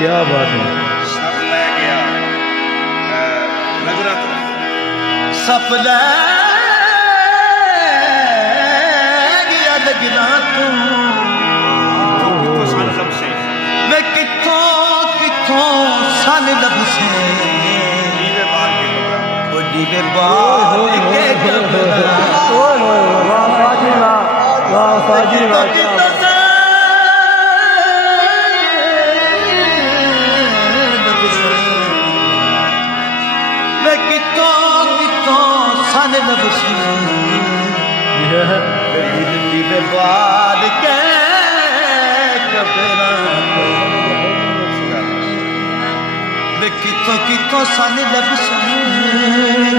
क्या बात है। सप लै गया लगना तू वे किथों किथों सन लबसे डीवे बाल के सन लबसी दिल्ली में बाल के कितों कितों सन लबसी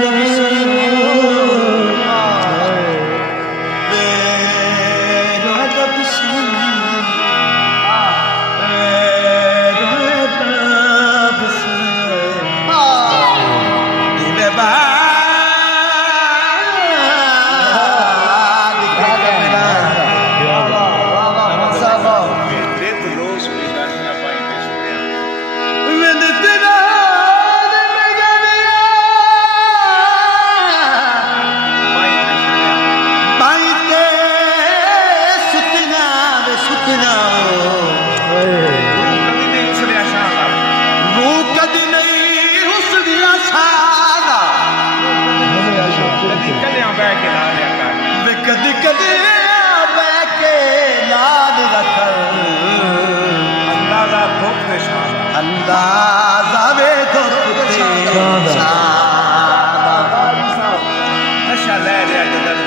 अंदाजा वे तो नशा ले लिया जदर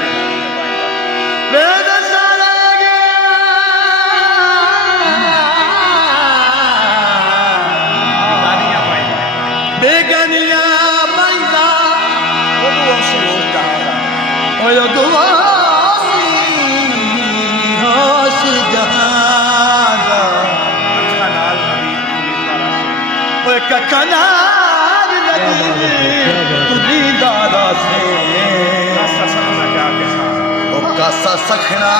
बेगनिया पैदा दुआ होश जहां कनार लगी तुझी दादा से कासा सखना